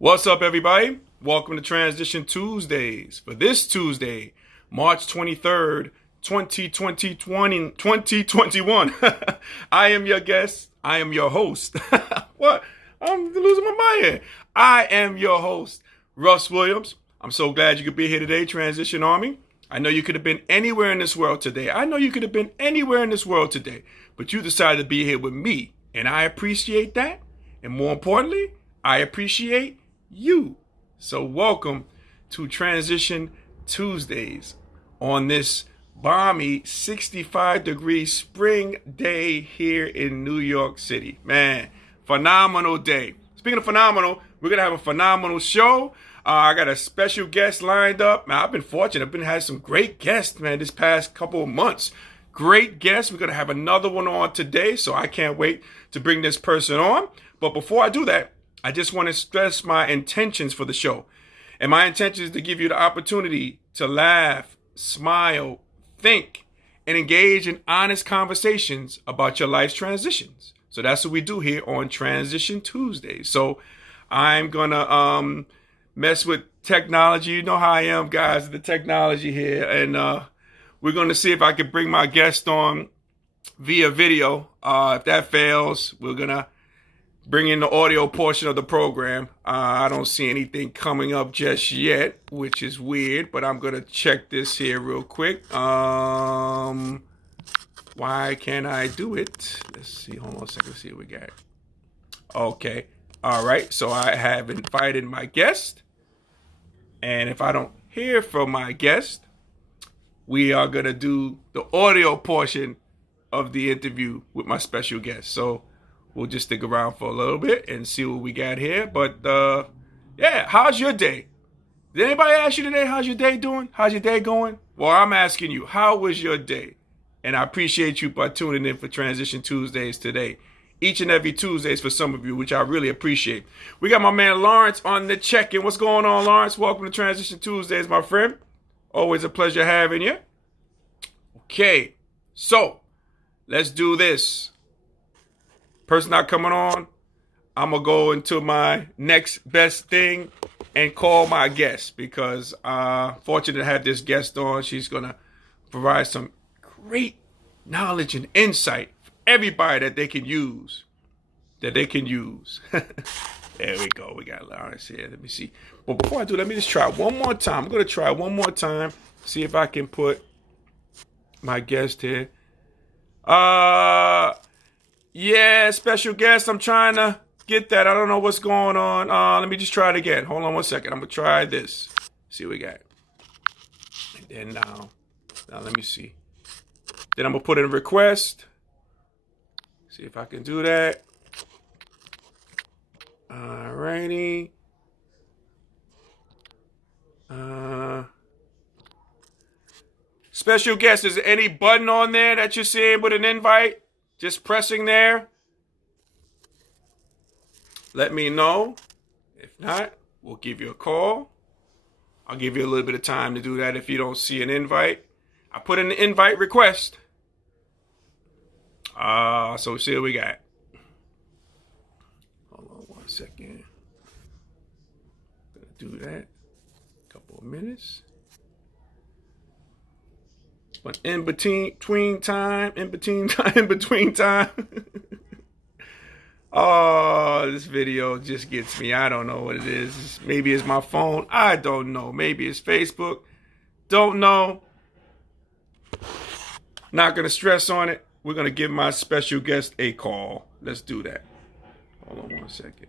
What's up, everybody? Welcome to Transition Tuesdays. For this Tuesday, March 23rd, 2021. I am your guest. I am your host. What? I'm losing my mind here. I am your host, Russ Williams. I'm so glad you could be here today, Transition Army. I know you could have been anywhere in this world today. But you decided to be here with me, and I appreciate that. And more importantly, I appreciate you. So welcome to Transition Tuesdays on this balmy 65-degree spring day here in New York City. Man, phenomenal day. Speaking of phenomenal, we're going to have a phenomenal show. I got a special guest lined up. Man, I've been fortunate. I've been had some great guests, man, this past couple of months. Great guests. We're going to have another one on today, so I can't wait to bring this person on. But before I do that, I just want to stress my intentions for the show. And my intention is to give you the opportunity to laugh, smile, think, and engage in honest conversations about your life's transitions. So that's what we do here on Transition Tuesdays. So I'm going to mess with technology. You know how I am, guys, the technology here. And we're going to see if I can bring my guest on via video. If that fails, we're going to bring in the audio portion of the program. I don't see anything coming up just yet, which is weird, but I'm going to check this here real quick. Why can't I do it? Let's see. Hold on a second. Let's see what we got. Okay. All right. So I have invited my guest. And if I don't hear from my guest, we are going to do the audio portion of the interview with my special guest. So we'll just stick around for a little bit and see what we got here. But, yeah, how's your day? Did anybody ask you today, how's your day doing? How's your day going? Well, I'm asking you, how was your day? And I appreciate you by tuning in for Transition Tuesdays today. Each and every Tuesdays for some of you, which I really appreciate. We got my man Lawrence on the check-in. What's going on, Lawrence? Welcome to Transition Tuesdays, my friend. Always a pleasure having you. Okay, so let's do this. Person not coming on, I'm going to go into my next best thing and call my guest because fortunate to have this guest on. She's going to provide some great knowledge and insight for everybody that they can use. There we go. We got Lawrence here. Let me see. But before I do, let me just try one more time. I'm going to try one more time, see if I can put my guest here. Yeah, special guest. I'm trying to get that. I don't know what's going on. Let me just try it again. Hold on one second. I'm going to try this. See what we got. And then now let me see. Then I'm going to put in a request. See if I can do that. All righty. Special guest, is there any button on there that you're seeing with an invite? Just pressing there. Let me know. If not, we'll give you a call. I'll give you a little bit of time to do that if you don't see an invite. I put in the invite request. So see what we got. Hold on one second. Gonna do that. Couple of minutes. But in between time. Oh, this video just gets me. I don't know what it is. Maybe it's my phone. I don't know. Maybe it's Facebook. Don't know. Not going to stress on it. We're going to give my special guest a call. Let's do that. Hold on one second.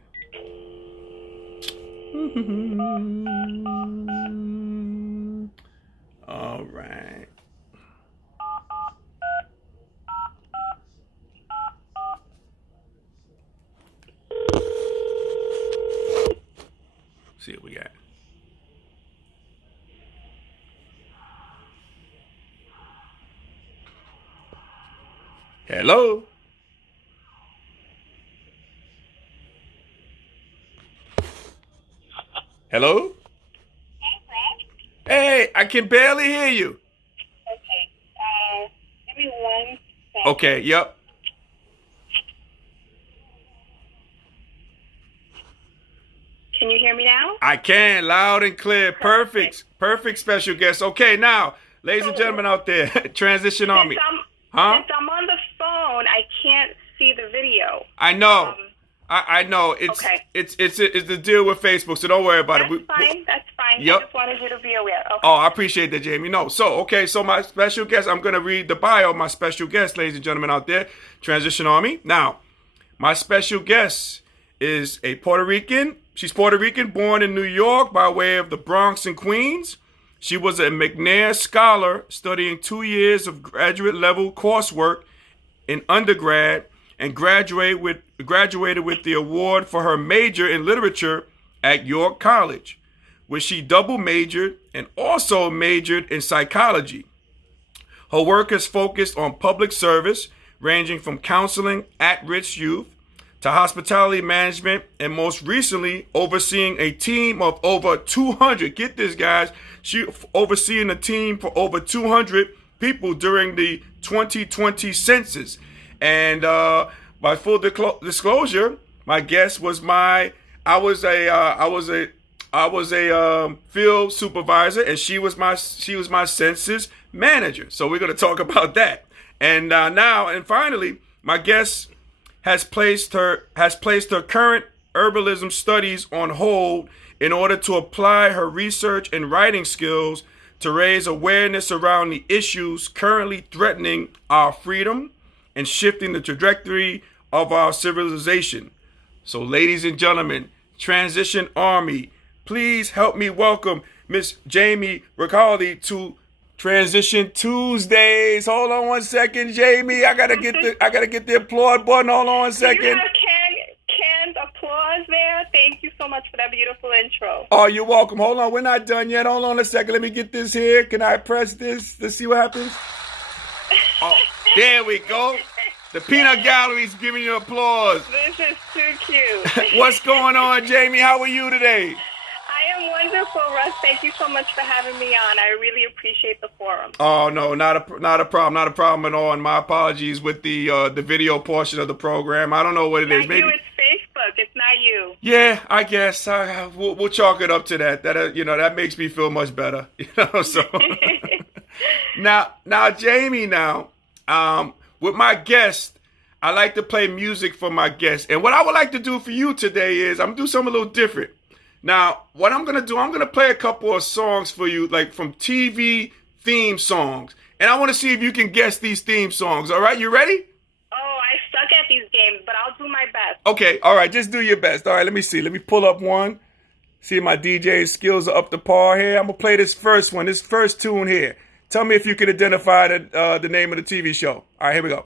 All right. See what we got. Hello. Hello. Hey, I can barely hear you. Okay. Give me 1 second. Okay. Yep. Can you hear me now? I can, loud and clear. Perfect. Perfect special guest. Okay, now, ladies and gentlemen out there, transition on me. Since I'm on the phone, I can't see the video. I know. I know. It's the deal with Facebook, so don't worry about it. That's fine. Yep. I just wanted you to be aware. Okay. Oh, I appreciate that, Jamie. No. So my special guest, I'm going to read the bio of my special guest, ladies and gentlemen out there. Transition on me. Now, my special guest is a Puerto Rican. She's Puerto Rican, born in New York by way of the Bronx and Queens. She was a McNair Scholar, studying 2 years of graduate-level coursework in undergrad, and graduated with the award for her major in literature at York College, where she double majored and also majored in psychology. Her work has focused on public service, ranging from counseling at-risk youth to hospitality management, and most recently overseeing a team of over 200. Get this, guys. She overseeing a team for over 200 people during the 2020 census. And by full disclosure, my guest was I was a field supervisor, and she was my census manager. So we're going to talk about that. And finally, my guest has placed her current herbalism studies on hold in order to apply her research and writing skills to raise awareness around the issues currently threatening our freedom and shifting the trajectory of our civilization. So, ladies and gentlemen, Transition Army, please help me welcome Miss Jamie Ricalde to Transition Tuesdays. Hold on one second, Jamie. I gotta get the applaud button. Hold on one second. You have canned applause there. Thank you so much for that beautiful intro. Oh, you're welcome. Hold on, we're not done yet. Hold on a second. Let me get this here. Can I press this? Let's see what happens. Oh, there we go. The peanut gallery's giving you applause. This is too cute. What's going on, Jamie? How are you today? I am wonderful, Russ. Thank you so much for having me on. I really appreciate the forum. Oh no, not a problem at all. And my apologies with the video portion of the program. I don't know what it is. Maybe it's Facebook. It's not you. Yeah, I guess we'll chalk it up to that. That makes me feel much better. So now, Jamie, with my guest, I like to play music for my guests. And what I would like to do for you today is I'm going to do something a little different. Now, what I'm going to do, I'm going to play a couple of songs for you, like from TV theme songs. And I want to see if you can guess these theme songs. All right, you ready? Oh, I suck at these games, but I'll do my best. Okay, all right, just do your best. All right, let me see. Let me pull up one. See if my DJ skills are up to par here. I'm going to play this first one, this first tune here. Tell me if you can identify the name of the TV show. All right, here we go.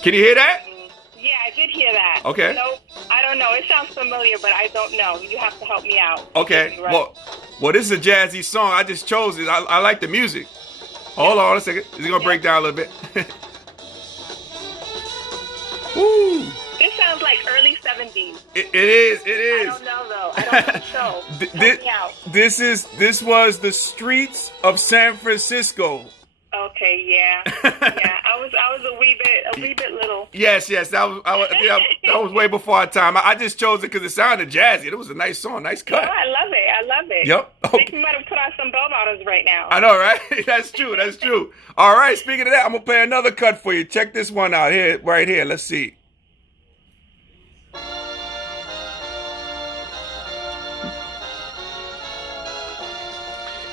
Can you hear that? Yeah, I did hear that. Okay. Nope, I don't know. It sounds familiar, but I don't know. You have to help me out. Okay. Right. Well, this is a jazzy song. I just chose it. I like the music. Hold on a second. Is it gonna break down a little bit? Woo. This sounds like early 70s. It is. I don't know though. I don't think so. Help me out. This was the streets of San Francisco. Okay, yeah. I was a wee bit little. Yes, that was way before our time. I just chose it because it sounded jazzy. It was a nice song, nice cut. Oh, I love it. Yep. I think you might have put on some bell bottoms right now. I know, right? That's true. All right, speaking of that, I'm gonna play another cut for you. Check this one out here, right here. Let's see.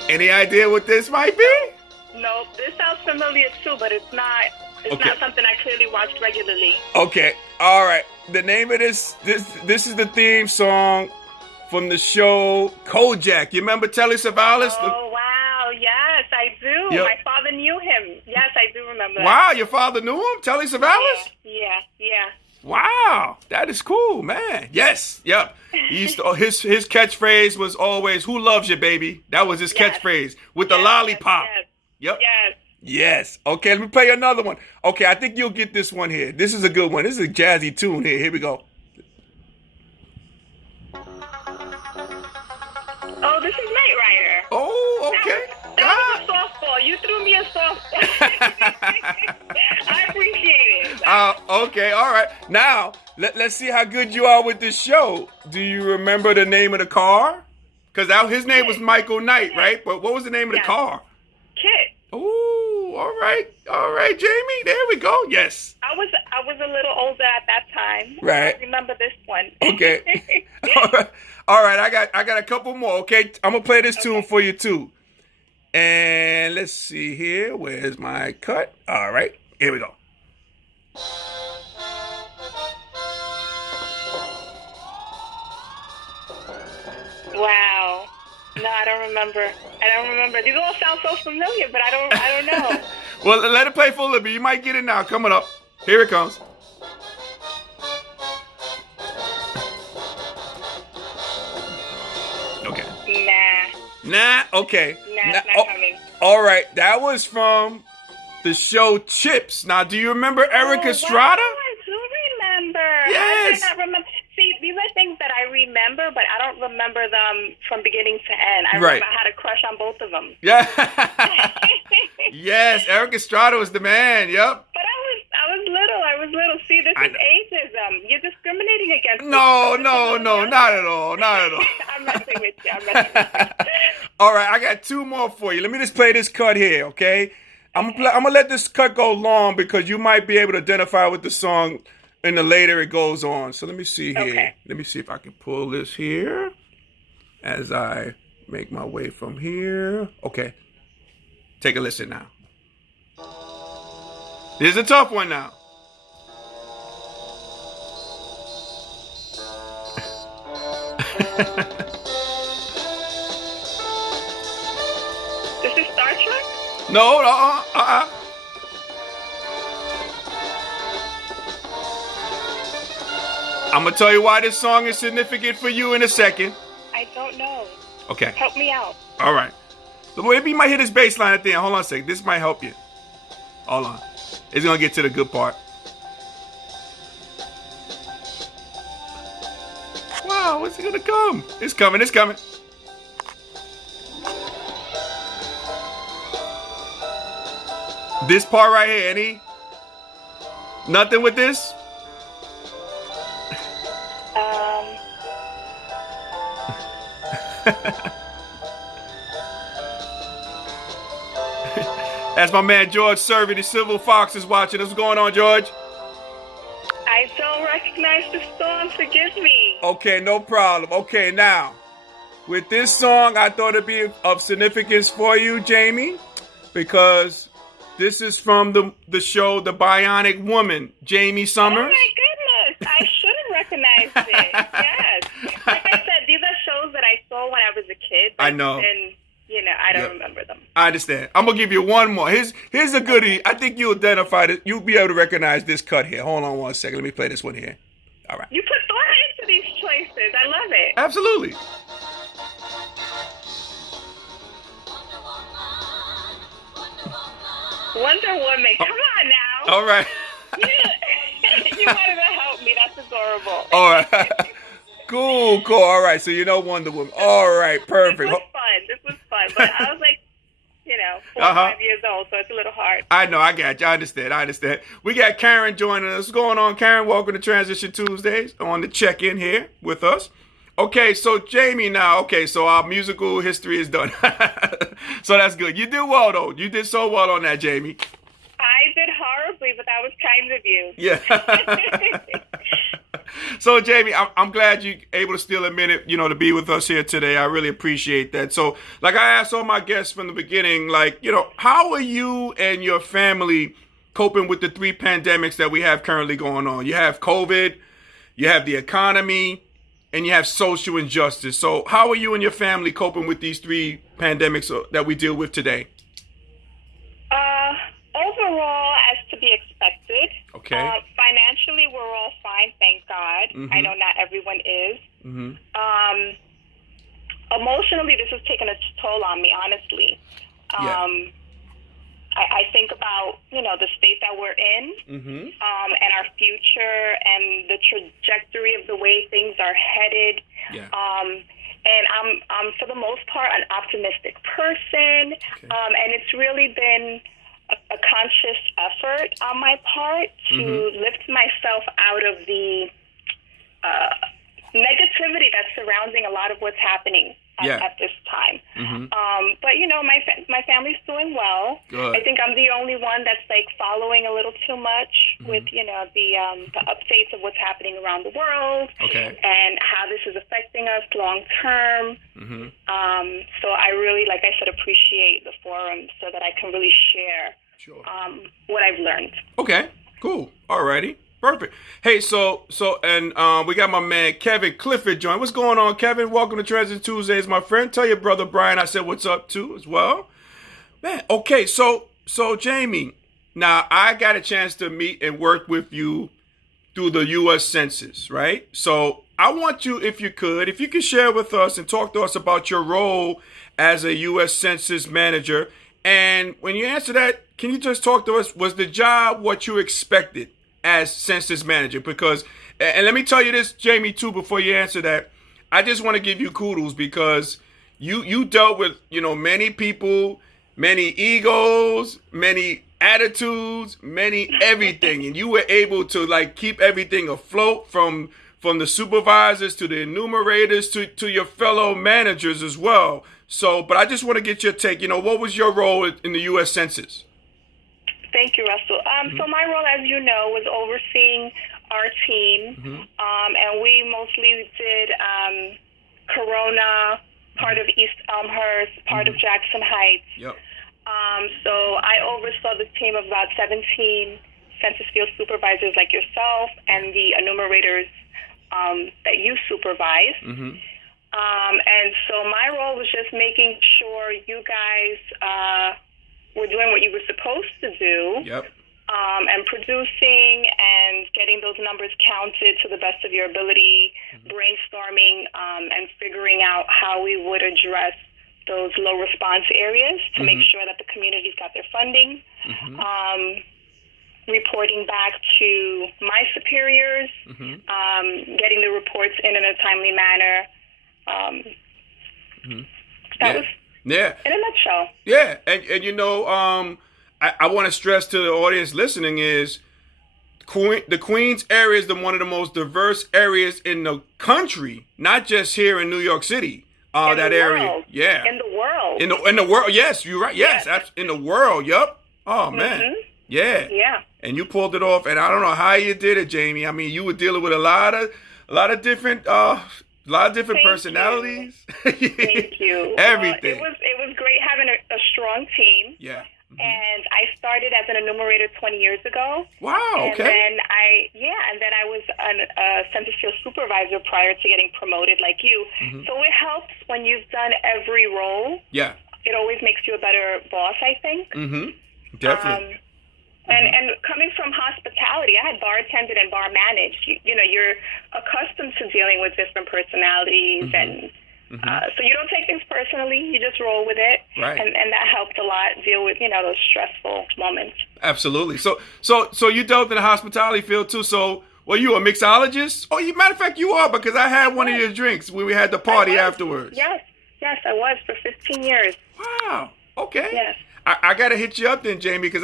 Any idea what this might be? No, this sounds familiar too, but it's not something I clearly watched regularly. Okay, all right. The name of this is the theme song from the show Kojak. You remember Telly Savalas? Oh wow, yes, I do. Yep. My father knew him. Yes, I do remember that. Wow, your father knew him, Telly Savalas? Yeah. Wow, that is cool, man. Yes, yep. He used to, his catchphrase was always "Who loves you, baby?" That was his catchphrase with the lollipop. Yep. Yes. Okay, let me play another one. Okay, I think you'll get this one here. This is a good one. This is a jazzy tune here. Here we go. Oh, this is Knight Rider. Oh, okay. That was a softball. You threw me a softball. Okay, all right. Now, let's see how good you are with this show. Do you remember the name of the car? Because his name was Michael Knight, right? But what was the name of the car? Kit. Ooh, all right, Jamie. There we go. Yes. I was a little older at that time. Right. I remember this one. Okay. All right. I got a couple more. Okay, I'm gonna play this tune for you too. And let's see here. Where's my cut? All right, here we go. Wow. No, I don't remember. These all sound so familiar, but I don't know. Well, let it play for a little bit. You might get it now. Coming up. Here it comes. Okay. Nah. Okay. Nah, it's not coming. All right. That was from the show Chips. Now, do you remember Eric Estrada? Wow, I do remember. Yes. I not remember. See, these are things that I remember, but I don't remember them from beginning to end. I remember I had a crush on both of them. Yeah. Yes, Eric Estrada was the man. Yep. But I was little. See, this is ageism. You're discriminating against me. No, not at all. I'm messing with you. All right, I got two more for you. Let me just play this cut here, okay? I'm gonna let this cut go long because you might be able to identify with the song and the later it goes on. So let me see here. Okay. Let me see if I can pull this here as I make my way from here. Okay. Take a listen now. This is a tough one now. This is Star Trek? No, I'm going to tell you why this song is significant for you in a second. I don't know. Okay. Help me out. All right. Maybe you might hit this bass line at the end. Hold on a second. This might help you. Hold on. It's going to get to the good part. Wow, what's it going to come? It's coming. This part right here, any? Nothing with this? That's my man George Servey, the Silver Fox is watching. What's going on, George? I don't recognize the song, forgive me. Okay, no problem. Okay, now, with this song, I thought it'd be of significance for you, Jamie, because this is from the show The Bionic Woman, Jamie Summers. Oh my goodness, I should have recognized it. Yes. Like I said, these are shows that I saw when I was a kid. I know. And, I don't remember them. I understand. I'm going to give you one more. Here's a goodie. I think you'll identify it. You'll be able to recognize this cut here. Hold on one second. Let me play this one here. All right. You put thought into these choices. I love it. Absolutely. Wonder Woman. Come on now. All right. You wanted to help me. That's adorable. All right. Cool. All right. So you know Wonder Woman. All right. Perfect. This was fun. But I was like, 4 or 5 years old, so it's a little hard. I know. I got you. I understand. We got Karen joining us. What's going on, Karen? Welcome to Transition Tuesdays on the check-in here with us. Okay, so Jamie now. Okay, so our musical history is done. So that's good. You did well, though. You did so well on that, Jamie. I did horribly, but that was kind of you. Yeah. So, Jamie, I'm glad you're able to steal a minute, to be with us here today. I really appreciate that. So, like I asked all my guests from the beginning, how are you and your family coping with the 3 pandemics that we have currently going on? You have COVID, you have the economy, and you have social injustice. So, how are you and your family coping with these 3 pandemics that we deal with today? Overall, as to be expected. Okay. Financially, we're all fine, thank God. Mm-hmm. I know not everyone is. Mm-hmm. Emotionally, this has taken a toll on me, honestly. I think about, the state that we're in, mm-hmm. And our future and the trajectory of the way things are headed. Yeah. And I'm for the most part, an optimistic person. Okay. And it's really been a conscious effort on my part to lift myself out of the negativity that's surrounding a lot of what's happening at this time. But you know, my family's doing well. Good. I think I'm the only one that's like following a little too much with, you know, the updates of what's happening around the world and how this is affecting us long term. So I really, like I said, appreciate the forum so that I can really share what I've learned. Okay, cool. Alrighty. Perfect. Hey, and we got my man Kevin Clifford join. What's going on, Kevin? Welcome to Transit Tuesdays, my friend. Tell your brother Brian I said what's up too as well. Man, okay, so Jamie, now I got a chance to meet and work with you through the U.S. Census, right? So I want you, if you could share with us and talk to us about your role as a U.S. Census manager. And when you answer that, can you just talk to us, was the job what you expected as census manager? Because, and let me tell you this, Jamie, too, before you answer that, I just want to give you kudos because you dealt with, you know, many people, many egos, many attitudes, many everything, and you were able to like keep everything afloat from the supervisors to the enumerators to your fellow managers as well. So, but I just want to get your take. You know, what was your role in the U.S. Census? Thank you, Russell. So my role, as you know, was overseeing our team, and we mostly did Corona, part of East Elmhurst, part of Jackson Heights. Yep. So I oversaw the team of about 17 census field supervisors like yourself and the enumerators that you supervise. And so my role was just making sure you guys were doing what you were supposed to do, and producing and getting those numbers counted to the best of your ability, brainstorming and figuring out how we would address those low response areas to make sure that the communities got their funding, reporting back to my superiors, getting the reports in a timely manner. That was in a nutshell. Yeah, and you know, I want to stress to the audience listening is the Queens area is one of the most diverse areas in the country, not just here in New York City. That area, world. In the world. In the world, yes, you're right. Yes, in the world. Yup. Oh man. Yeah. And you pulled it off, and I don't know how you did it, Jamie. I mean, you were dealing with a lot of different personalities. Thank you. Everything. It was great having a strong team. Yeah. And I started as an enumerator 20 years ago. Wow. Okay. And then I was a census field supervisor prior to getting promoted, like you. So it helps when you've done every role. Yeah. It always makes you a better boss, I think. Definitely. And coming from hospitality, I had bartended and bar managed. You know, you're accustomed to dealing with different personalities, and so you don't take things personally. You just roll with it, right? And that helped a lot deal with, you know, those stressful moments. Absolutely. So you dealt in the hospitality field too. So were you a mixologist? Oh, matter of fact, you are, because I had one of your drinks when we had the party afterwards. Yes, I was for 15 years. Wow. Okay. Yes. I gotta hit you up then, Jamie, because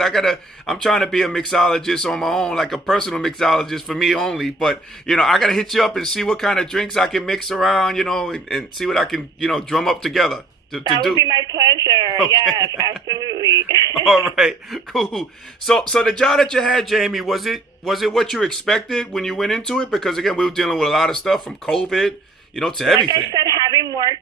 I'm trying to be a mixologist on my own, like a personal mixologist for me only. But, you know, I gotta hit you up and see what kind of drinks I can mix around, you know, and see what I can, you know, drum up together to do. That would be my pleasure. Okay. Yes, absolutely. All right, cool. So the job that you had, Jamie, was it what you expected when you went into it? Because again, we were dealing with a lot of stuff from COVID, you know, to everything. Like I said, having worked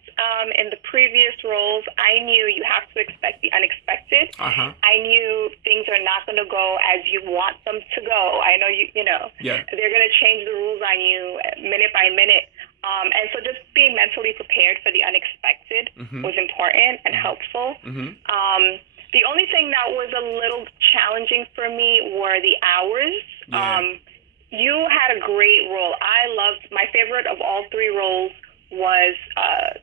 in the previous roles, I knew you have to expect the unexpected. I knew things are not going to go as you want them to go. I know you know, they're going to change the rules on you minute by minute. And so just being mentally prepared for the unexpected was important and helpful. The only thing that was a little challenging for me were the hours. You had a great role. My favorite of all three roles was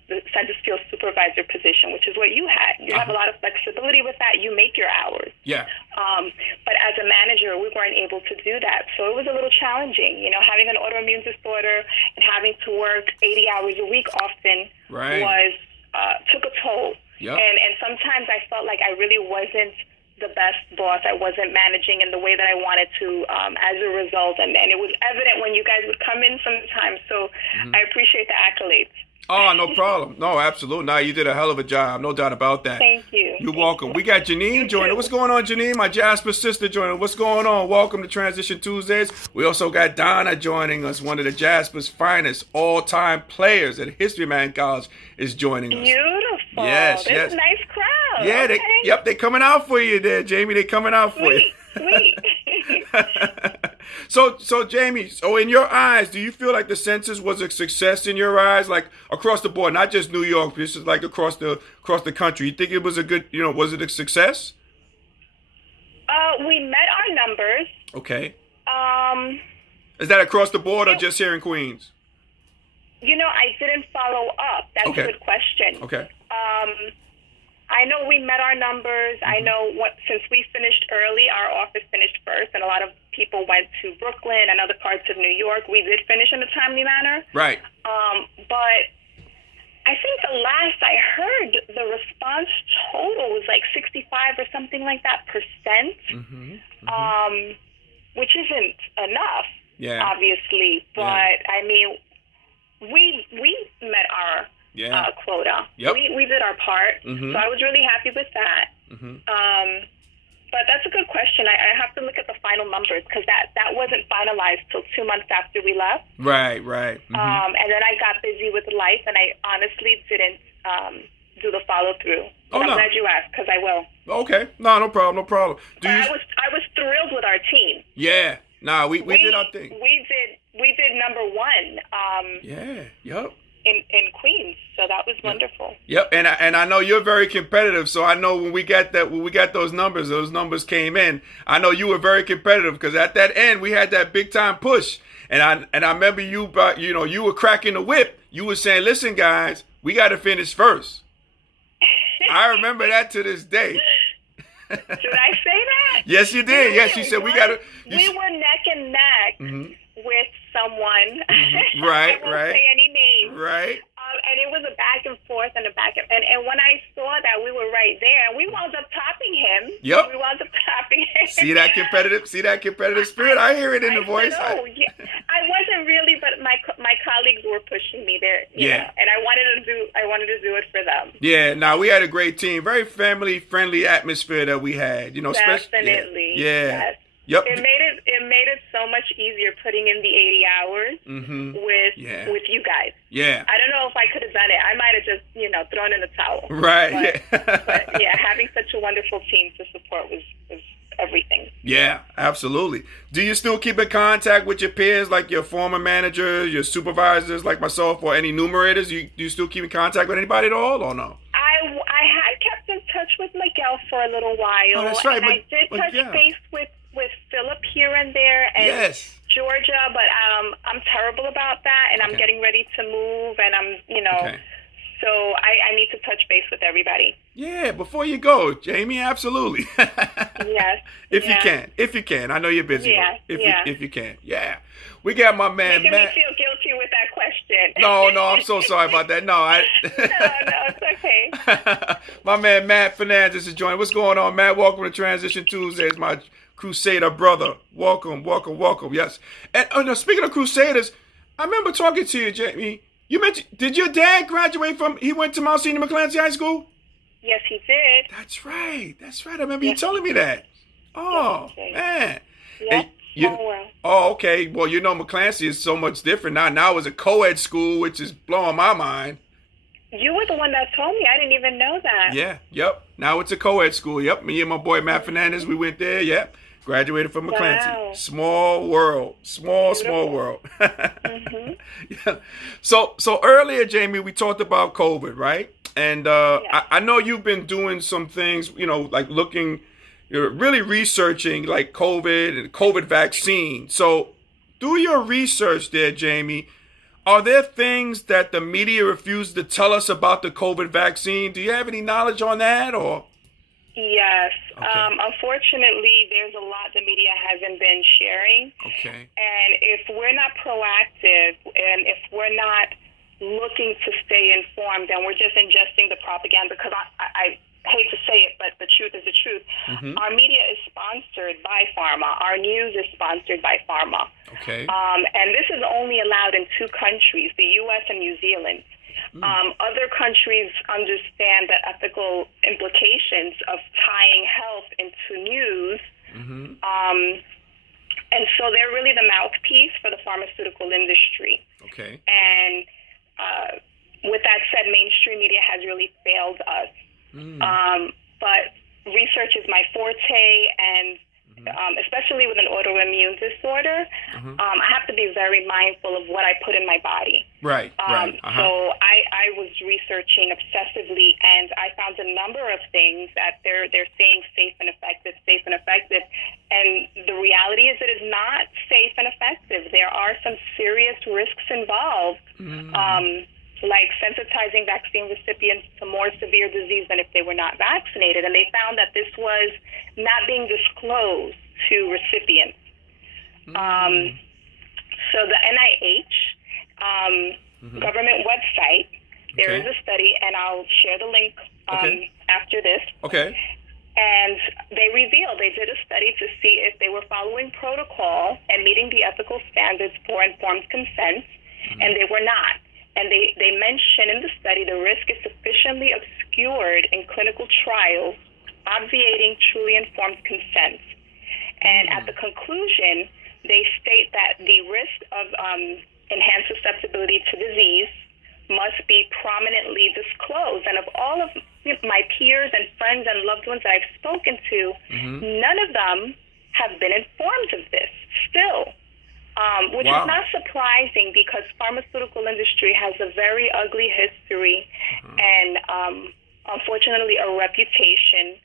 the census field supervisor position, which is what you had. You have a lot of flexibility with that. You make your hours. Yeah. But as a manager, we weren't able to do that. So it was a little challenging, you know, having an autoimmune disorder and having to work 80 hours a week often took a toll. And sometimes I felt like I really wasn't the best boss. I wasn't managing in the way that I wanted to as a result. And it was evident when you guys would come in sometimes. So I appreciate the accolades. Oh, no problem. No, absolutely. No, you did a hell of a job. No doubt about that. Thank you. You're welcome. We got Janine joining. What's going on, Janine? My Jasper sister joining. What's going on? Welcome to Transition Tuesdays. We also got Donna joining us. One of the Jasper's finest all-time players at History Man College is joining us. Beautiful. Yes, There's a nice crowd. Yeah, okay. They're coming out for you there, Jamie. They're coming out for you. Sweet. So Jamie, in your eyes, do you feel like the census was a success in your eyes, like across the board, not just New York, but just like across the country? You think it was a good, was it a success? We met our numbers. Okay. Is that across the board or just here in Queens? I didn't follow up. That's okay. a good question. Okay. I know we met our numbers. I know since we finished early, our office finished first, and a lot of people went to Brooklyn and other parts of New York. We did finish in a timely manner. Right. But I think the last I heard, the response total was like 65 or something like that percent, which isn't enough, obviously. But I mean, we met our quota. Yep. We did our part, so I was really happy with that. But that's a good question. I have to look at the final numbers because that wasn't finalized till 2 months after we left. Right. And then I got busy with life, and I honestly didn't do the follow through. But I'm glad you asked because I will. Okay. No problem. I was thrilled with our team. Yeah. We did our thing. We did number one. Yep. In Queens, so that was wonderful. Yep, and I know you're very competitive, so I know when we got those numbers came in. I know you were very competitive because at that end we had that big time push, and I remember you were cracking the whip. You were saying, "Listen, guys, we got to finish first." I remember that to this day. Did I say that? Yes, you did. Yes, you said we got to. We were neck and neck with someone. Right, I won't say any names. Right. And it was a back and forth and when I saw that we were right there, we wound up topping him. Yep. We wound up topping him. See that competitive spirit? I hear it in the voice. I wasn't really, but my colleagues were pushing me there. Yeah. And I wanted to do it for them. Yeah. We had a great team, very family friendly atmosphere that we had. Definitely. Yeah. Yes. Yep. It made it so much easier putting in the 80 hours with you guys. Yeah. I don't know if I could have done it. I might have just, thrown in the towel. Right. But having such a wonderful team to support was everything. Yeah, absolutely. Do you still keep in contact with your peers, like your former managers, your supervisors, like myself, or any numerators? Do you still keep in contact with anybody at all, or no? I had kept in touch with Miguel for a little while. Oh, that's right. And I did touch base with Philip here and there and Georgia, but I'm terrible about that, and I'm getting ready to move, and I'm, so I need to touch base with everybody. Yeah, before you go, Jamie, absolutely. Yes. If you can. I know you're busy. Yeah. If you can. Yeah. We got my man, Making Matt. me feel guilty with that question. No, I'm so sorry about that. No, No, it's okay. My man, Matt Fernandez is joining. What's going on, Matt? Welcome to Transition Tuesdays, my Crusader brother. Welcome. Yes. And speaking of Crusaders, I remember talking to you, Jamie. You mentioned, did your dad graduate he went to Mount Senior McClancy High School? Yes, he did. That's right. I remember you telling me that. Oh, man. Yeah. Oh, okay. Well, McClancy is so much different now. Now it's a co-ed school, which is blowing my mind. You were the one that told me. I didn't even know that. Yeah. Yep. Now it's a co-ed school. Yep. Me and my boy Matt Fernandez, we went there. Yep. Graduated from McClancy. Wow. Small world. Small world. Yeah. So earlier, Jamie, we talked about COVID, right? And I know you've been doing some things, like looking, really researching like COVID and COVID vaccine. So through your research there, Jamie, are there things that the media refuses to tell us about the COVID vaccine? Do you have any knowledge on that, or? Yes. Okay. Unfortunately, there's a lot the media hasn't been sharing. Okay. And if we're not proactive and if we're not looking to stay informed, then we're just ingesting the propaganda. Because hate to say it, but the truth is the truth. Our media is sponsored by pharma. Our news is sponsored by pharma. Okay. And this is only allowed in 2 countries, the U.S. and New Zealand. Other countries understand the ethical implications of tying health into news. And so they're really the mouthpiece for the pharmaceutical industry. Okay. And with that said, mainstream media has really failed us. But research is my forte, and especially with an autoimmune disorder, I have to be very mindful of what I put in my body. Right, So I was researching obsessively, and I found a number of things that they're saying safe and effective. And the reality is it is not safe and effective. There are some serious risks involved. Like sensitizing vaccine recipients to more severe disease than if they were not vaccinated. And they found that this was not being disclosed to recipients. So the NIH government website, there is a study, and I'll share the link after this. Okay. And they revealed they did a study to see if they were following protocol and meeting the ethical standards for informed consent, and they were not. And they mention in the study the risk is sufficiently obscured in clinical trials, obviating truly informed consent. And at the conclusion, they state that the risk of enhanced susceptibility to disease must be prominently disclosed. And of all of my peers and friends and loved ones that I've spoken to, none of them have been informed of this still. Which is not surprising because pharmaceutical industry has a very ugly history and unfortunately a reputation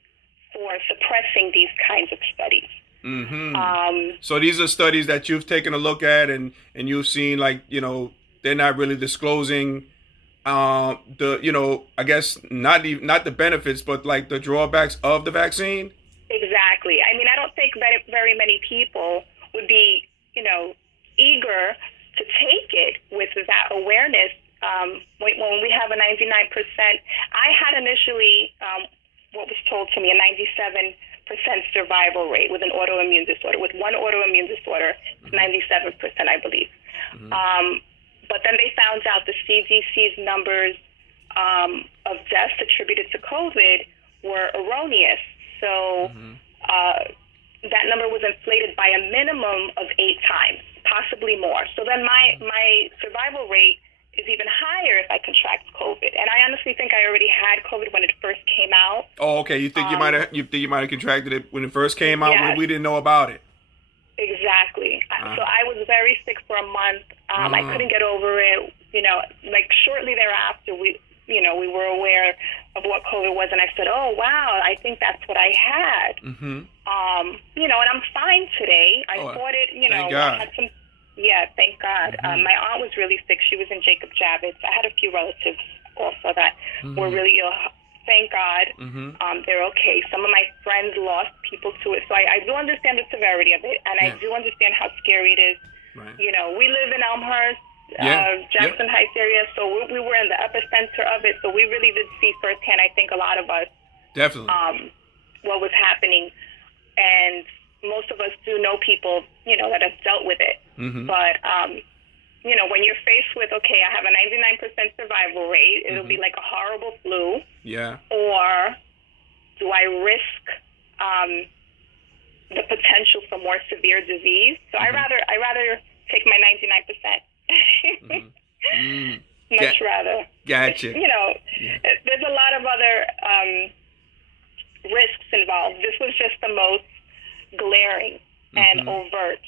for suppressing these kinds of studies. So these are studies that you've taken a look at and you've seen, like, they're not really disclosing I guess not the benefits, but like the drawbacks of the vaccine. Exactly. I mean, I don't think very many people would be, eager to take it with that awareness. When we have a 99%, I had initially what was told to me, a 97% survival rate with an autoimmune disorder. With one autoimmune disorder, it's 97%, I believe. But then they found out the CDC's numbers of deaths attributed to COVID were erroneous. So that number was inflated by a minimum of 8 times, possibly more. So then my survival rate is even higher if I contract COVID. And I honestly think I already had COVID when it first came out. Oh, okay. You think you might have contracted it when it first came out, yes. when we didn't know about it? Exactly. So I was very sick for a month. I couldn't get over it. Like shortly thereafter, we were aware of what COVID was, and I said, "Oh wow, I think that's what I had." And I'm fine today. I fought it. Thank God. I had some. Yeah, thank God. My aunt was really sick. She was in Jacob Javits. I had a few relatives also that were really ill. Thank God. They're okay. Some of my friends lost people to it. So I do understand the severity of it, and I do understand how scary it is. Right. We live in Elmhurst, Jackson Heights area, so we were in the epicenter of it. So we really did see firsthand, I think, a lot of us. Definitely. What was happening. And most of us do know people, that have dealt with it. But, when you're faced with, okay, I have a 99% survival rate, it'll be like a horrible flu. Yeah. Or do I risk the potential for more severe disease? So I rather take my 99%. Much rather. Gotcha. There's a lot of other risks involved. This was just the most glaring and overt.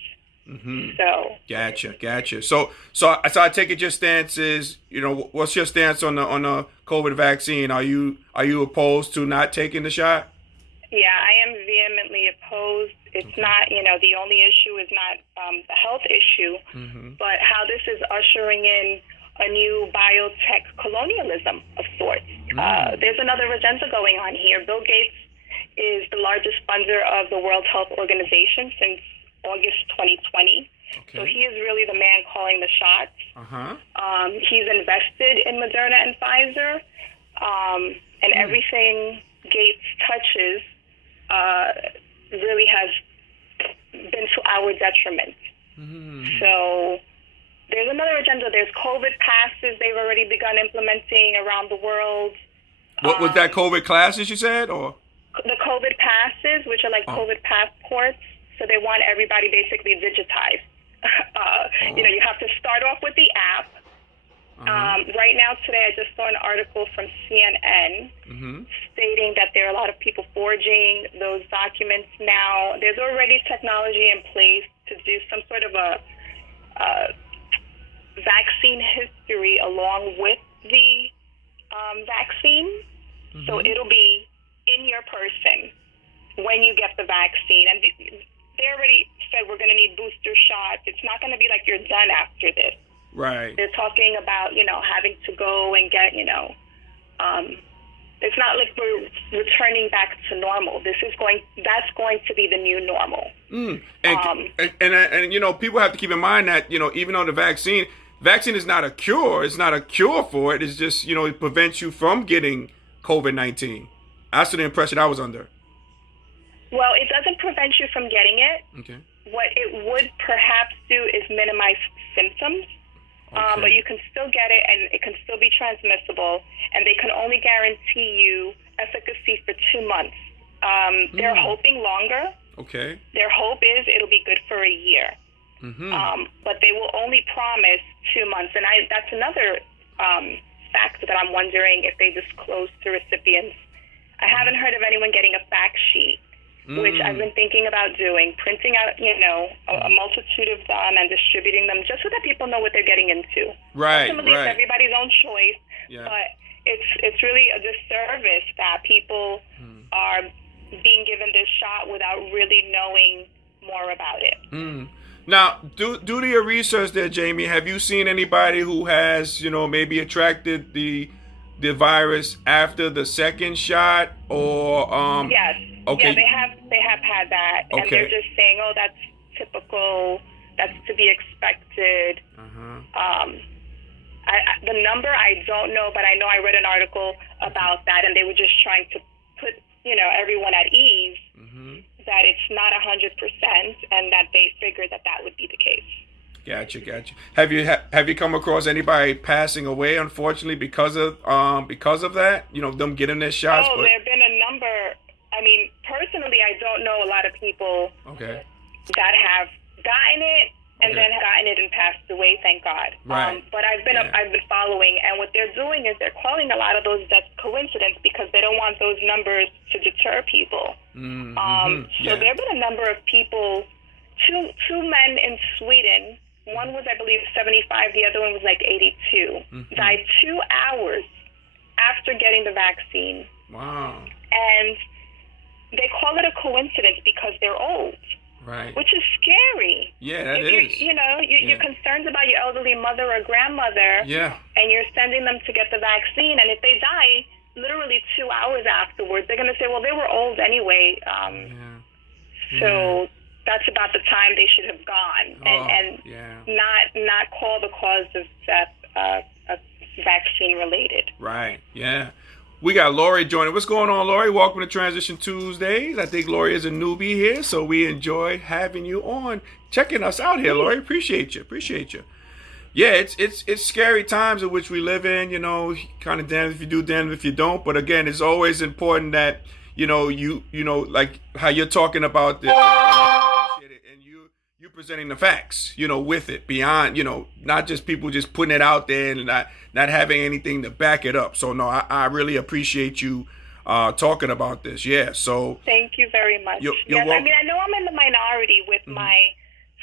So gotcha. So I take it your stance is, what's your stance on the COVID vaccine? Are you opposed to not taking the shot? Yeah, I am vehemently opposed. It's not, the only issue is not the health issue, but how this is ushering in a new biotech colonialism of sorts. There's another agenda going on here. Bill Gates is the largest funder of the World Health Organization since August 2020. Okay. So he is really the man calling the shots. He's invested in Moderna and Pfizer, and everything Gates touches really has been to our detriment. Mm-hmm. So there's another agenda. There's COVID passes they've already begun implementing around the world. What was that, COVID classes you said, or? The COVID passes, which are like COVID passports. So they want everybody basically digitized. You have to start off with the app. Right now, today, I just saw an article from CNN stating that there are a lot of people forging those documents now. There's already technology in place to do some sort of a vaccine history along with the vaccine. So it'll be in your person when you get the vaccine. And they already said we're going to need booster shots. It's not going to be like you're done after this. Right. They're talking about, having to go and get, it's not like we're returning back to normal. That's going to be the new normal. And people have to keep in mind that, even though the vaccine is not a cure. It's not a cure for it. It's just, it prevents you from getting COVID-19. That's the impression I was under. Well, it doesn't prevent you from getting it. Okay. What it would perhaps do is minimize symptoms. Okay. But you can still get it, and it can still be transmissible, and they can only guarantee you efficacy for 2 months. They're hoping longer. Okay. Their hope is it'll be good for a year. But they will only promise 2 months. And that's another fact that I'm wondering if they disclose to recipients. I haven't heard of anyone getting a fact sheet, which I've been thinking about doing, printing out, a multitude of them and distributing them just so that people know what they're getting into. Right, Ultimately, it's everybody's own choice, but it's really a disservice that people are being given this shot without really knowing more about it. Now, due to your research there, Jamie, have you seen anybody who has, maybe attracted the virus after the second shot, or Yes. Okay. Yeah, they have had that, and they're just saying, "Oh, that's typical. That's to be expected." The number I don't know, but I know I read an article about that, and they were just trying to put everyone at ease that it's not 100%, and that they figured that would be the case. Gotcha. Have you come across anybody passing away, unfortunately, because of that? Them getting their shots. Oh, there have been a number. I mean, personally, I don't know a lot of people that have gotten it and then gotten it and passed away. Thank God. Right. But I've been following, and what they're doing is they're calling a lot of those deaths coincidence because they don't want those numbers to deter people. So there have been a number of people. Two men in Sweden. One was, I believe, 75. The other one was like 82. Died 2 hours after getting the vaccine. Wow. And they call it a coincidence because they're old. Right. Which is scary. Yeah, that is. You're concerned about your elderly mother or grandmother. Yeah. And you're sending them to get the vaccine. And if they die literally 2 hours afterwards, they're going to say, well, they were old anyway. So that's about the time they should have gone. And not call the cause of death vaccine related. Right. Yeah. We got Lori joining. What's going on, Lori? Welcome to Transition Tuesdays. I think Lori is a newbie here, so we enjoy having you on, checking us out here, Lori. Appreciate you. Yeah, it's scary times in which we live in. Kind of damned if you do, damned if you don't. But again, it's always important that you like how you're talking about this, and you presenting the facts, with it beyond, not just people just putting it out there and not having anything to back it up. So no, I really appreciate you talking about this. Yeah. So thank you very much. You're yes, welcome. I mean, I know I'm in the minority with my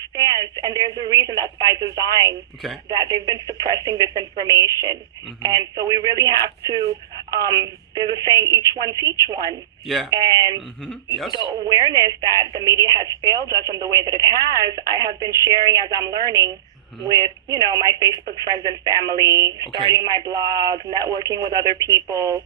stance, and there's a reason that's by design, that they've been suppressing this information. And so we really have to, there's a saying, each one teach one. Yeah. And the awareness that the media has failed us in the way that it has, I have been sharing as I'm learning with, my Facebook friends and family, starting my blog, networking with other people,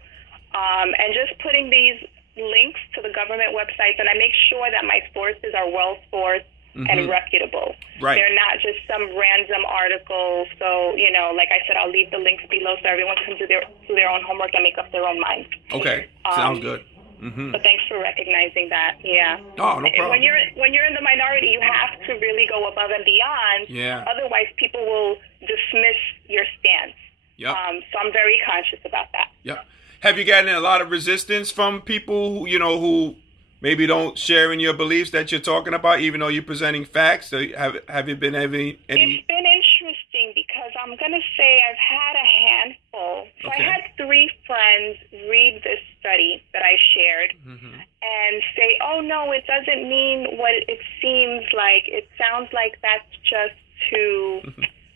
and just putting these links to the government websites. And I make sure that my sources are well-sourced and reputable. Right. They're not just some random article. So, like I said, I'll leave the links below so everyone can do their own homework and make up their own mind. Okay. Sounds good. So thanks for recognizing that. Yeah. Oh, no problem. When you're in the minority, you have to really go above and beyond. Yeah. Otherwise, people will dismiss your stance. Yep. So I'm very conscious about that. Yep. Have you gotten a lot of resistance from people who maybe don't share in your beliefs that you're talking about, even though you're presenting facts? So have you been having any? It's been interesting because I'm going to say I've had a handful. So I had 3 friends read this study that I shared and say, oh, no, it doesn't mean what it seems like. It sounds like that's just to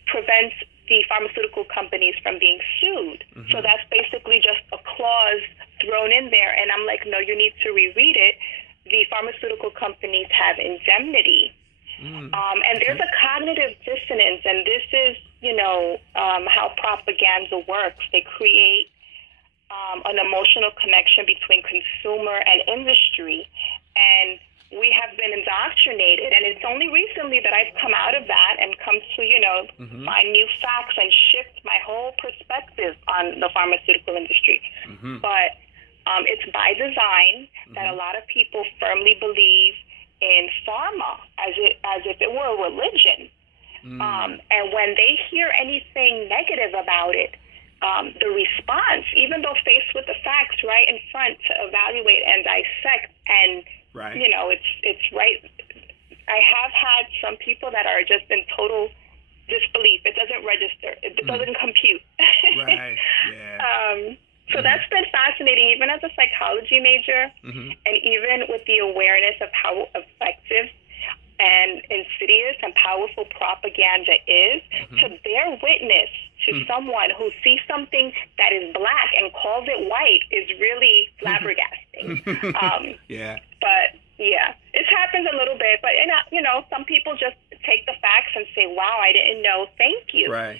prevent the pharmaceutical companies from being sued. So that's basically just a clause thrown in there. And I'm like, no, you need to reread it. The pharmaceutical companies have indemnity. And there's a cognitive dissonance, and this is, how propaganda works. They create an emotional connection between consumer and industry, and we have been indoctrinated. And it's only recently that I've come out of that and come to, find new facts and shift my whole perspective on the pharmaceutical industry. But it's by design that a lot of people firmly believe in pharma as if it were a religion. And when they hear anything negative about it, the response, even though faced with the facts right in front to evaluate and dissect, and it's right. I have had some people that are just in total disbelief. It doesn't register. It doesn't compute. Right. Yeah. So that's been fascinating, even as a psychology major, and even with the awareness of how effective and insidious and powerful propaganda is, to bear witness to someone who sees something that is black and calls it white is really flabbergasting. But yeah, it happens a little bit, but some people just take the facts and say, wow, I didn't know, thank you. Right.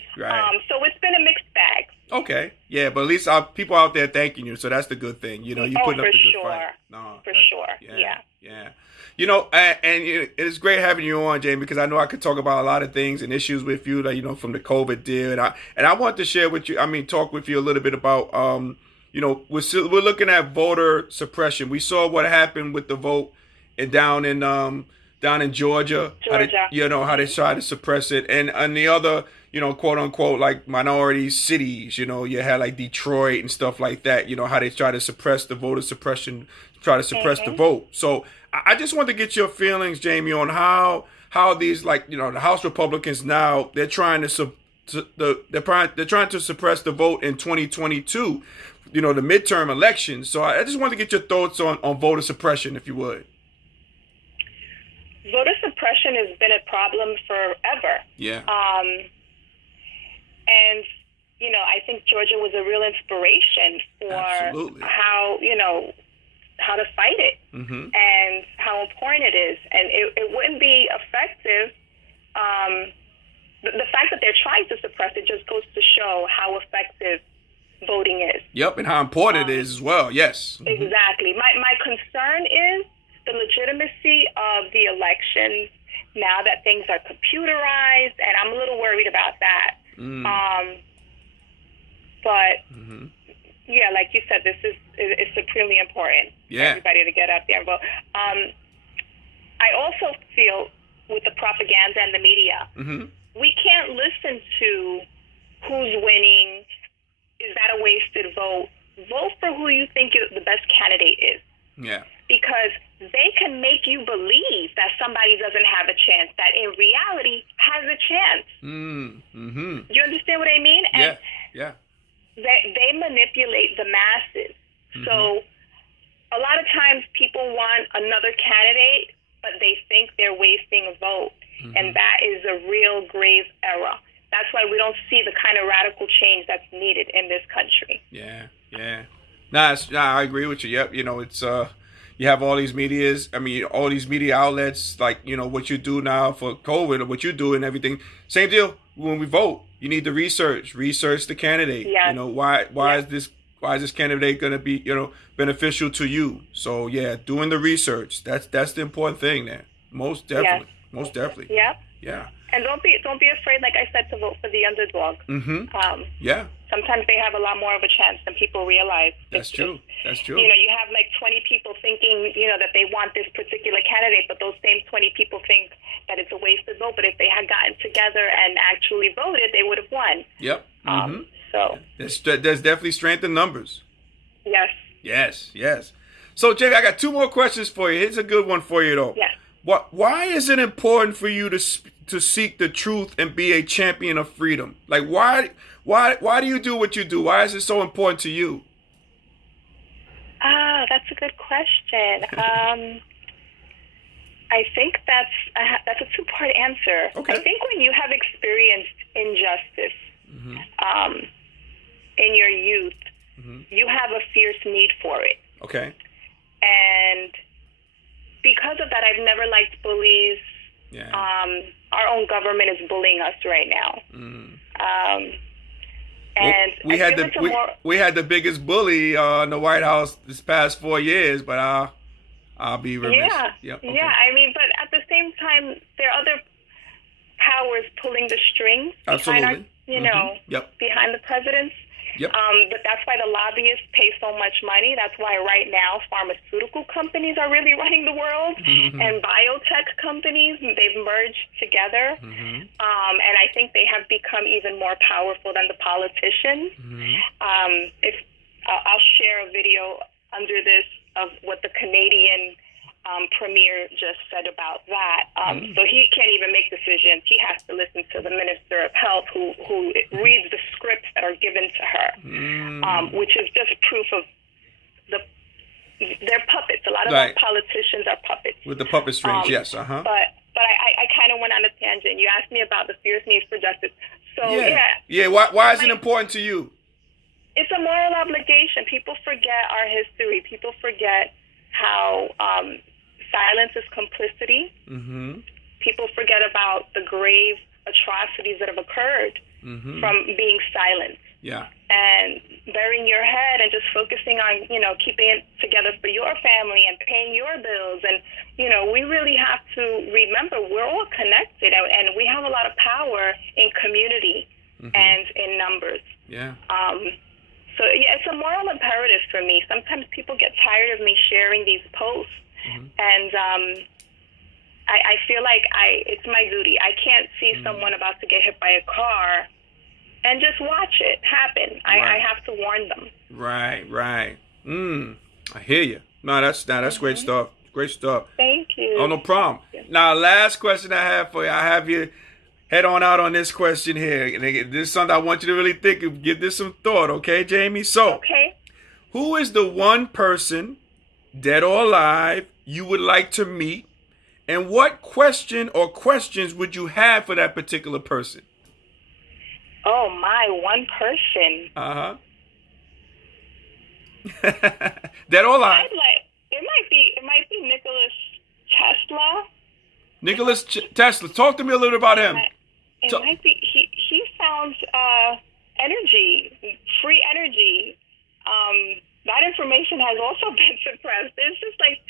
So it's been a mixed bag. Okay, yeah, but at least people out there thanking you, so that's the good thing. You put up the good fight. No, for sure. Yeah. And it's great having you on, Jamie, because I know I could talk about a lot of things and issues with you, like, from the COVID deal, and I want to share with you. Talk with you a little bit about, we're looking at voter suppression. We saw what happened with the vote down in Georgia. How they tried to suppress it, and the other, quote unquote, like minority cities, you had like Detroit and stuff like that, how they try to suppress the voter suppression, try to suppress the vote. So I just want to get your feelings, Jamie, on how these, like, the House Republicans now, they're trying to they're trying to suppress the vote in 2022, the midterm elections. So I just want to get your thoughts on voter suppression, if you would. Voter suppression has been a problem forever. Yeah. And, I think Georgia was a real inspiration for how to fight it and how important it is. And it wouldn't be effective. The fact that they're trying to suppress it just goes to show how effective voting is. Yep, and how important it is as well. Yes. Exactly. My concern is the legitimacy of the elections now that things are computerized, and I'm a little worried about that. But yeah, like you said, this is supremely important for everybody to get out there and vote. I also feel with the propaganda and the media, we can't listen to who's winning. Is that a wasted vote? Vote for who you think the best candidate is. Yeah. Because they can make you believe that somebody doesn't have a chance, that in reality has a chance. You understand what I mean? And yeah. They manipulate the masses. So a lot of times people want another candidate, but they think they're wasting a vote. And that is a real grave error. That's why we don't see the kind of radical change that's needed in this country. Yeah. I agree with you. Yep. It's you have all these all these media outlets, like, what you do now for COVID, or what you do and everything. Same deal when we vote. You need to research the candidate. Yes. Why is this candidate going to be, beneficial to you? So yeah, doing the research. That's the important thing there. Most definitely. Yes. Most definitely. Yeah. Yeah. And don't be afraid, like I said, to vote for the underdog. Yeah. sometimes they have a lot more of a chance than people realize. That's true. That's true. You have like 20 people thinking, that they want this particular candidate, but those same 20 people think that it's a wasted vote. But if they had gotten together and actually voted, they would have won. Yep. So there's definitely strength in numbers. Yes. Yes. So, Jake, I got two more questions for you. Here's a good one for you, though. Yes. Why is it important for you to seek the truth and be a champion of freedom? Like, why do you do what you do? Why is it so important to you? That's a good question. I think that's a two-part answer. Okay. I think when you have experienced injustice in your youth, you have a fierce need for it. Okay. And because of that, I've never liked bullies. Yeah. Our own government is bullying us right now. And we had the biggest bully in the White House this past 4 years, but I'll be remiss. Yeah. Okay. Yeah. I mean, but at the same time, there are other powers pulling the strings behind behind the presidents. Yep. But that's why the lobbyists pay so much money. That's why right now pharmaceutical companies are really running the world, and biotech companies, they've merged together. And I think they have become even more powerful than the politicians. I'll share a video under this of what the Canadian premier just said about that. So he can't even make decisions. He has to listen to the Minister of Health who reads the scripts that are given to her, which is just proof of they're puppets. A lot of our politicians are puppets. With the puppet strings, yes. But I kind of went on a tangent. You asked me about the fierce need for justice. So why is it important to you? It's a moral obligation. People forget our history. People forget how silence is complicity. People forget about the grave atrocities that have occurred from being silent. Yeah. And burying your head and just focusing on, keeping it together for your family and paying your bills. And, we really have to remember we're all connected, and we have a lot of power in community and in numbers. Yeah. So, it's a moral imperative for me. Sometimes people get tired of me sharing these posts, and I feel like it's my duty. I can't see someone about to get hit by a car and just watch it happen. I have to warn them. Right. I hear you. No, that's great stuff. Great stuff. Thank you. Oh, no problem. Now, last question I have for you. I have you head on out on this question here. This is something I want you to really think of. Give this some thought, okay, Jamie? So, who is the one person, dead or alive, you would like to meet? And what question or questions would you have for that particular person? Oh, my, one person. Dead or alive? It might be Nicholas Tesla. Nicholas Tesla. Talk to me a little bit about him. It might be. He sounds energy, free energy. That information has also been suppressed. It's just like,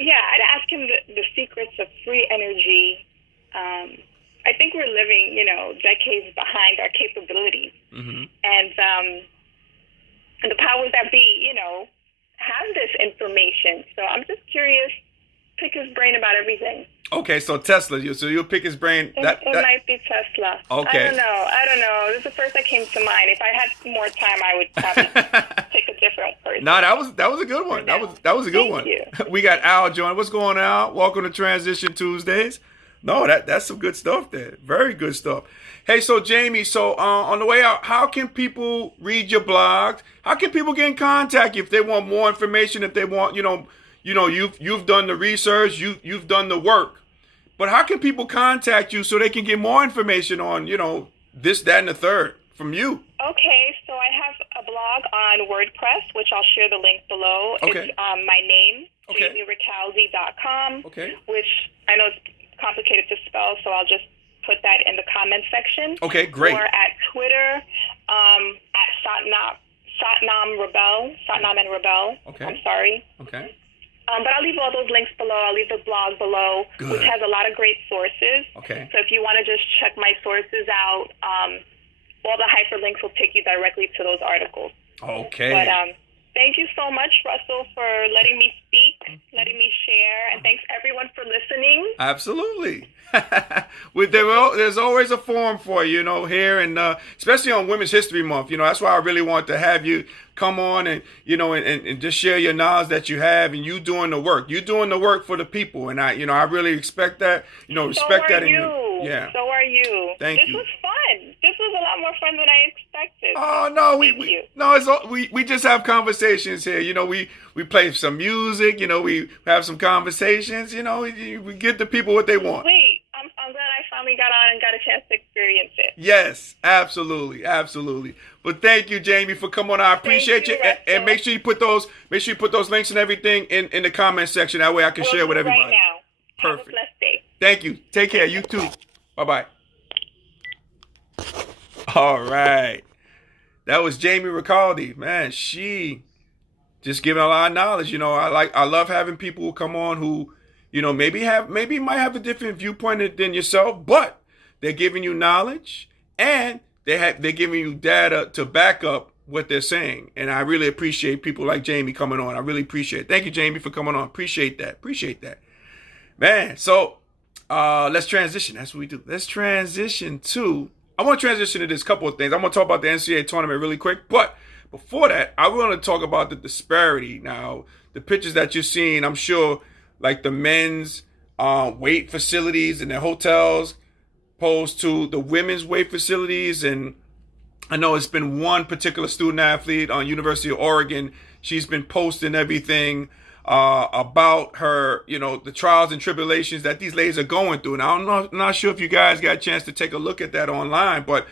I'd ask him the secrets of free energy. I think we're living, decades behind our capabilities, and the powers that be, have this information. So I'm just curious, pick his brain about everything. Okay, so Tesla. So you'll pick his brain. It might be Tesla. Okay. I don't know. This is the first that came to mind. If I had more time, I would probably pick a different person. No, that was a good one. That was a good one. Thank you. We got Al joining. What's going on, Al? Welcome to Transition Tuesdays. No, that's some good stuff there. Very good stuff. Hey, so Jamie, on the way out, how can people read your blogs? How can people get in contact if they want more information? If they want, you've done the research, you've done the work, but how can people contact you so they can get more information on, this, that, and the third from you? Okay, so I have a blog on WordPress, which I'll share the link below. Okay. It's my name, JamieRicalde.com, which I know is complicated to spell, so I'll just put that in the comment section. Okay, great. Or at Twitter, at Satnam and Rebel. Okay. I'm sorry. Okay. But I'll leave all those links below. I'll leave the blog below, which has a lot of great sources. Okay. So if you want to just check my sources out, all the hyperlinks will take you directly to those articles. Okay. But thank you so much, Russell, for letting me speak, letting me share, and thanks everyone for listening. Absolutely. There's always a forum for you, here, and especially on Women's History Month. That's why I really want to have you come on and, and just share your knowledge that you have, and you doing the work. You doing the work for the people, and I really expect that. Respect that in you. Yeah. So are you. Thank you. This was fun. This was a lot more fun than I expected. Oh no, we just have conversations here. We play some music. We have some conversations. We get the people what they want. Sweet. I'm glad I finally got on and got a chance to experience it. Yes, absolutely. But thank you, Jamie, for coming on. I appreciate you. And make sure you put those links and everything in the comment section. That way I can share with everybody. Right now. Perfect. Have a blessed day. Thank you. Take care. You too. Bye-bye. All right. That was Jamie Ricalde. Man, she just giving a lot of knowledge. I love having people who come on who, maybe might have a different viewpoint than yourself, but they're giving you knowledge and they're giving you data to back up what they're saying. And I really appreciate people like Jamie coming on. I really appreciate it. Thank you, Jamie, for coming on. Appreciate that. Man, so let's transition. That's what we do. Let's transition to, I want to transition to this couple of things. I'm going to talk about the NCAA tournament really quick. But before that, I want to talk about the disparity. Now, the pictures that you're seeing, I'm sure, like the men's weight facilities and their hotels opposed to the women's weight facilities. And I know it's been one particular student athlete on University of Oregon. She's been posting everything about her, the trials and tribulations that these ladies are going through. And I'm not sure if you guys got a chance to take a look at that online, but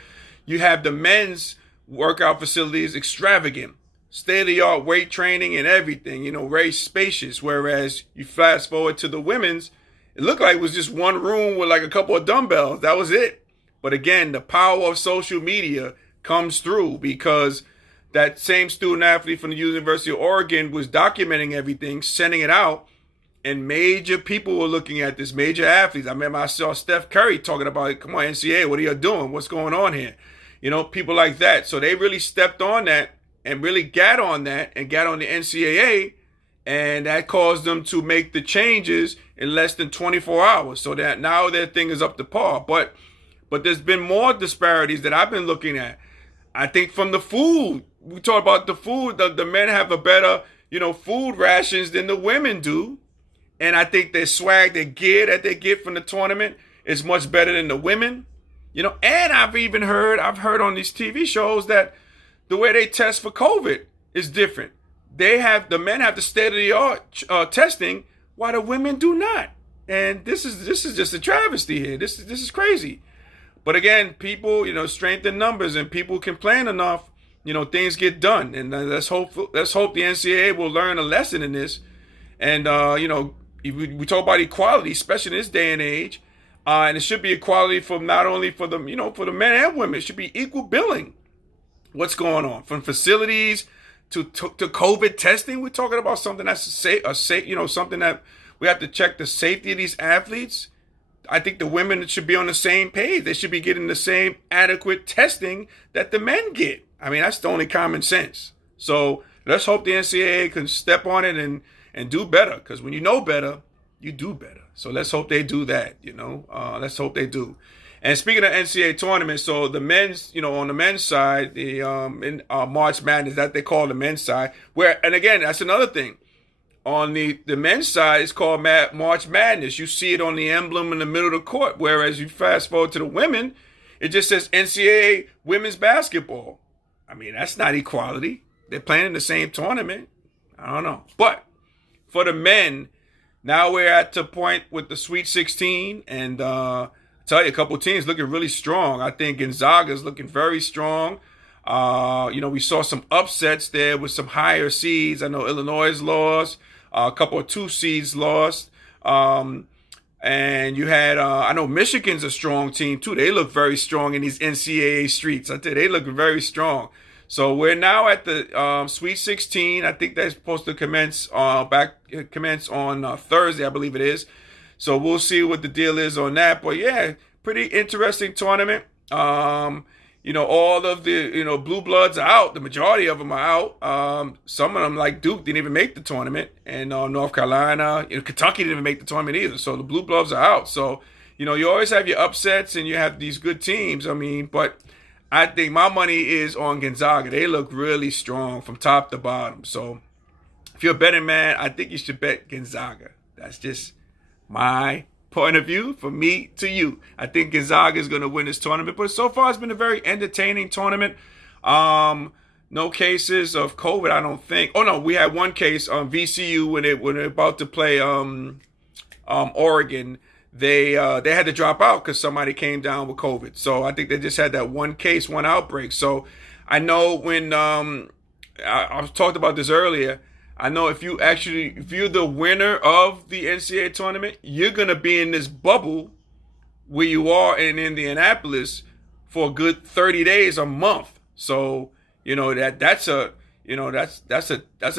you have the men's workout facilities, extravagant, state-of-the-art weight training and everything, very spacious. Whereas you fast forward to the women's, it looked like it was just one room with like a couple of dumbbells. That was it. But again, the power of social media comes through because that same student athlete from the University of Oregon was documenting everything, sending it out, and major people were looking at this, major athletes. I remember I saw Steph Curry talking about, come on, NCAA, what are you doing? What's going on here? People like that. So they really stepped on that and really got on that and got on the NCAA, and that caused them to make the changes in less than 24 hours. So that now their thing is up to par. But there's been more disparities that I've been looking at. I think from the food. We talk about the food. The men have a better, food rations than the women do. And I think their swag, their gear that they get from the tournament is much better than the women. And I've heard on these TV shows that the way they test for COVID is different. The men have the state-of-the-art testing, while the women do not. And this is just a travesty here. This is crazy. But again, people, strength in numbers, and people complain enough, things get done. And let's hope the NCAA will learn a lesson in this. And, we talk about equality, especially in this day and age. And it should be equality for not only for the, for the men and women. It should be equal billing. What's going on? From facilities to COVID testing, we're talking about something that's safe, something that we have to check the safety of these athletes. I think the women should be on the same page. They should be getting the same adequate testing that the men get. I mean, that's the only common sense. So let's hope the NCAA can step on it and do better. Because when you know better, you do better. So let's hope they do that, Let's hope they do. And speaking of NCAA tournaments, so the men's, on the men's side, the March Madness, that they call the men's side. And again, that's another thing. On the men's side, it's called March Madness. You see it on the emblem in the middle of the court. Whereas you fast forward to the women, it just says NCAA women's basketball. I mean, that's not equality. They're playing in the same tournament. I don't know. But for the men, now we're at the point with the Sweet 16. And I'll tell you, a couple of teams looking really strong. I think Gonzaga's looking very strong. We saw some upsets there with some higher seeds. I know Illinois lost. A couple of 2 seeds lost. And you had, I know Michigan's a strong team too. They look very strong in these NCAA streets. I tell you, they look very strong. So we're now at the Sweet 16. I think that's supposed to commence on Thursday, I believe it is. So we'll see what the deal is on that. But yeah, pretty interesting tournament. all of the, blue bloods are out. The majority of them are out. Some of them, like Duke, didn't even make the tournament. And North Carolina, Kentucky didn't even make the tournament either. So the blue bloods are out. So, you always have your upsets and you have these good teams. But I think my money is on Gonzaga. They look really strong from top to bottom. So if you're a betting man, I think you should bet Gonzaga. That's just my point of view from me to you. I think Gonzaga is going to win this tournament, but so far it's been a very entertaining tournament. No cases of COVID, I don't think. Oh no, we had one case on VCU when they're about to play Oregon. They had to drop out because somebody came down with COVID. So I think they just had that one case, one outbreak. So I know when I talked about this earlier. I know if you're the winner of the NCAA tournament, you're going to be in this bubble where you are in Indianapolis for a good 30 days, a month. So, that's a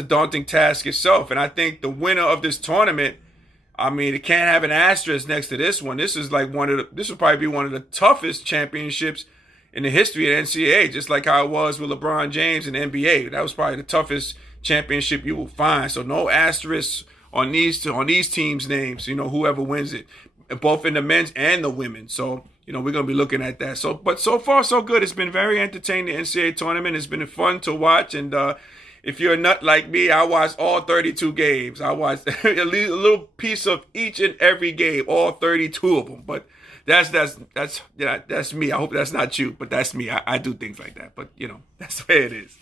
daunting task itself. And I think the winner of this tournament, it can't have an asterisk next to this one. This is this will probably be one of the toughest championships in the history of the NCAA, just like how it was with LeBron James and the NBA. That was probably the toughest championship you will find. So no asterisks on these teams' names, whoever wins it, both in the men's and the women. So, we're going to be looking at that. So, but so far so good. It's been very entertaining, the NCAA tournament. It's been fun to watch. And if you're a nut like me, I watched all 32 games. I watched a little piece of each and every game, all 32 of them. But that's me. I hope that's not you, but that's me. I do things like that. But, that's the way it is.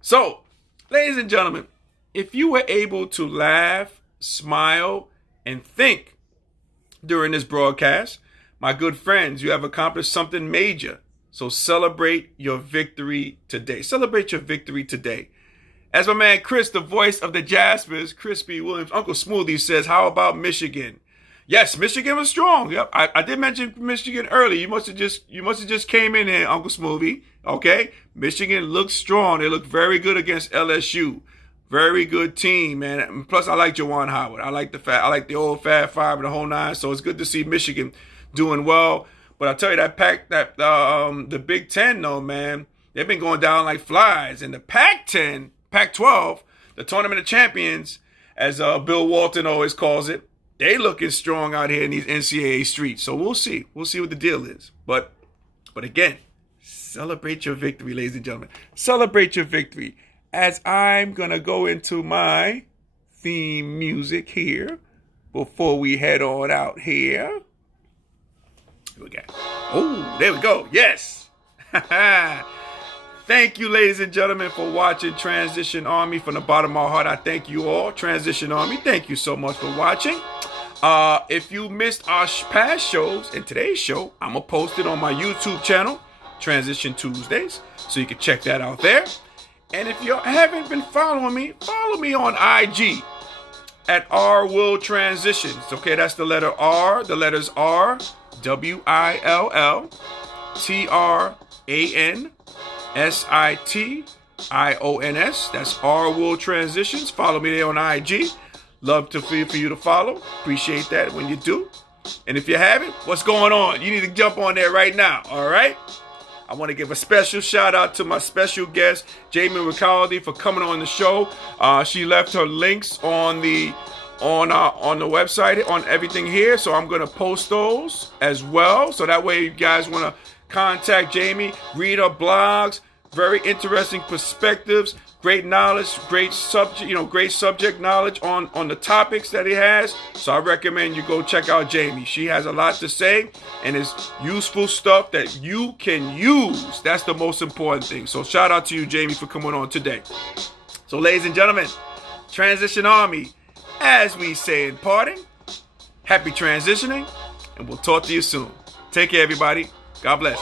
So, ladies and gentlemen, if you were able to laugh, smile, and think during this broadcast, my good friends, you have accomplished something major. So celebrate your victory today. Celebrate your victory today. As my man Chris, the voice of the Jaspers, Crispy Williams, Uncle Smoothie says, how about Michigan? Yes, Michigan was strong. Yep, I did mention Michigan early. You must have just came in here, Uncle Smoothie. Okay, Michigan looks strong. They look very good against LSU. Very good team, man. And plus, I like Juwan Howard. I like the old Fab Five and the whole nine. So it's good to see Michigan doing well. But I tell you the Big Ten, though, man, they've been going down like flies. And the Pac-10, Pac-12, the Tournament of Champions, as Bill Walton always calls it, they looking strong out here in these NCAA streets. So we'll see. We'll see what the deal is. But again, celebrate your victory, ladies and gentlemen. Celebrate your victory. As I'm going to go into my theme music here before we head on out here. Here we go. Oh, there we go. Yes. Thank you, ladies and gentlemen, for watching Transition Army. From the bottom of my heart, I thank you all. Transition Army, thank you so much for watching. If you missed our past shows and today's show, I'm going to post it on my YouTube channel, Transition Tuesdays, so you can check that out there. And if you haven't been following me, follow me on IG at R Will Transitions. Okay, that's the letter R, the letters R, WILLTRANSITIONS. That's R Will Transitions. Follow me there on IG. Love for you to follow. Appreciate that when you do. And if you haven't, what's going on? You need to jump on there right now. All right. I want to give a special shout out to my special guest, Jamie Ricalde, for coming on the show. She left her links on the website, on everything here. So I'm going to post those as well. So that way you guys want to contact Jamie, read her blogs, very interesting perspectives, great knowledge, great subject knowledge on the topics that he has. So I recommend you go check out Jamie. She has a lot to say and it's useful stuff that you can use. That's the most important thing. So shout out to you, Jamie, for coming on today. So ladies and gentlemen, Transition Army, as we say in parting, happy transitioning, and we'll talk to you soon. Take care, everybody. God bless.